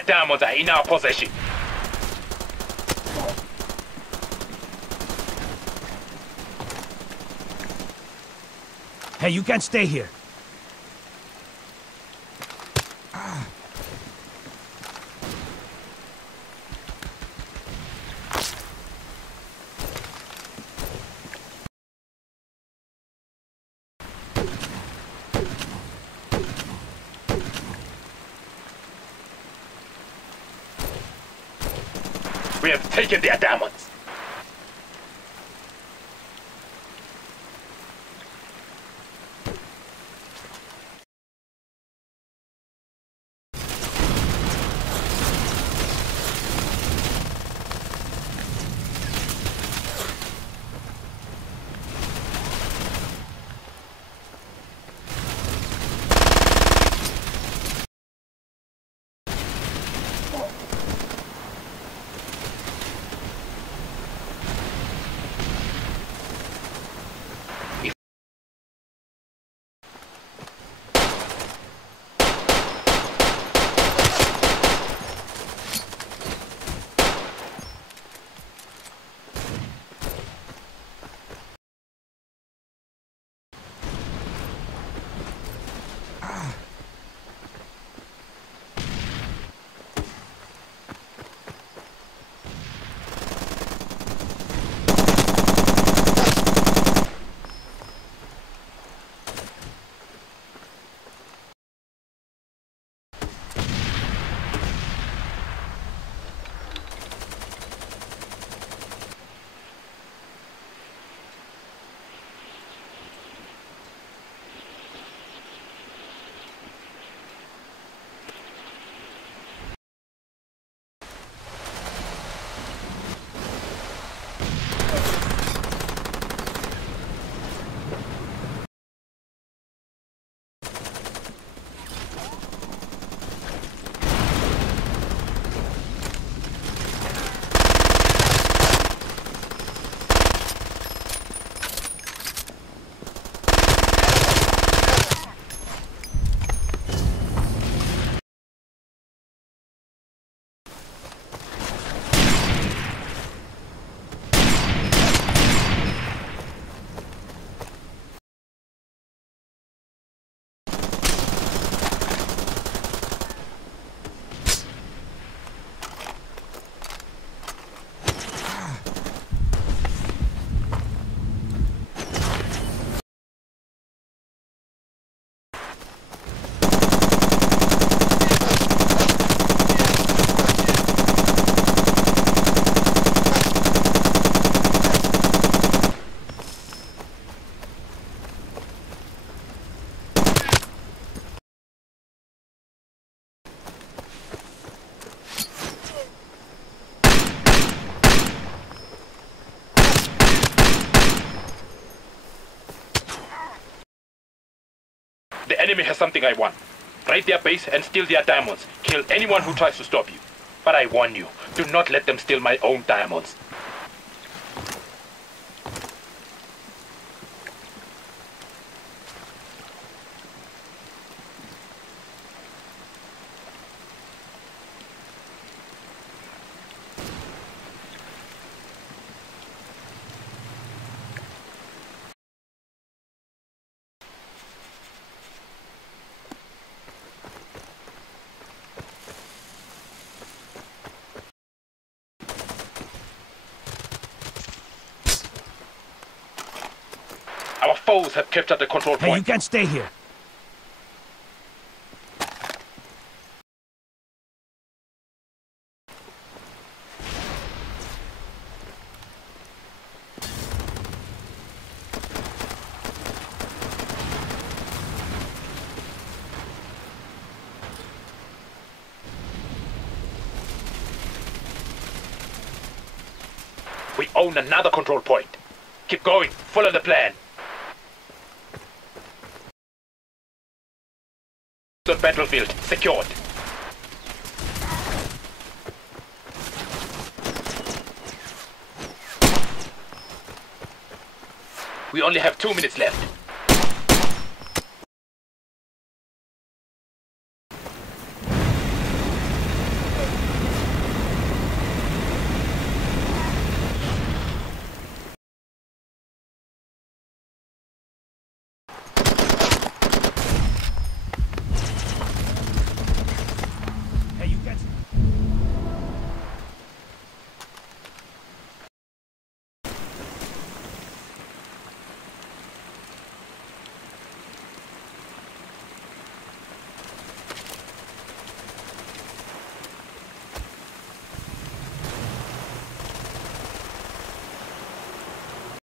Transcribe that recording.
Their diamonds are in our possession. Hey, you can't stay here. We have taken their diamonds. The enemy has something I want. Raid their base and steal their diamonds. Kill anyone who tries to stop you. But I warn you, do not let them steal my own diamonds. Our foes have captured the control point. Hey, you can't stay here. We own another control point. Keep going. Follow the plan. The battlefield secured. We only have 2 minutes left.